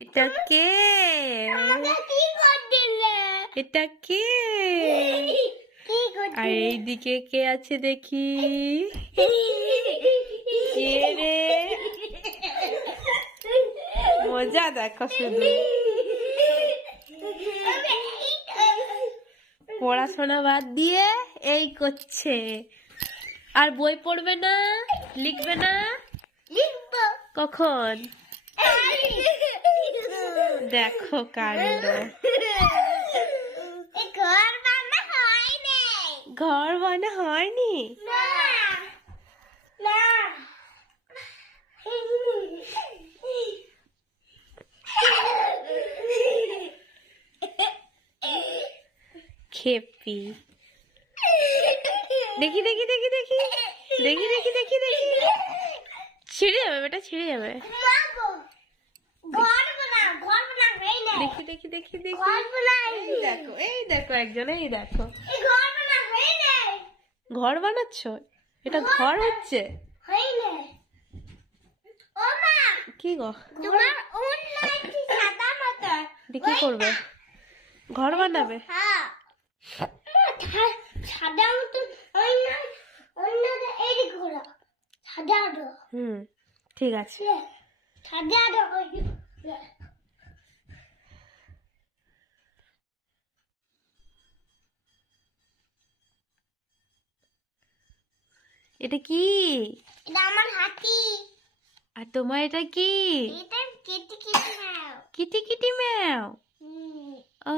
এটা কে? এটা কে? আর এইদিকে কে আছে দেখি? কে রে? মজা দেখো শুধু। পড়াশোনা বাদ দিয়ে এই করছে। আর বই পড়বে না, লিখবে না? কখন? দেখো কাণ্ড। ঘর বানা হয়নি? খেপি। দেখি দেখি দেখি দেখি দেখি দেখি দেখি দেখি ছিঁড়ে যাবে, বেটা ছিঁড়ে যাবে। দেখি দেখি দেখি দেখি দেখো, এই দেখো একজন, এই দেখো ঘর বানাচ্ছ। এটা ঘর হচ্ছে কি গো? কি করবে? ঘর বানাবে? হুম, ঠিক আছে। এটা কি? এটা আমার হাতি। আর তোমার এটা কি? এটা কিটি কিটি ম্যাও। কিটি কিটি ম্যাও। ও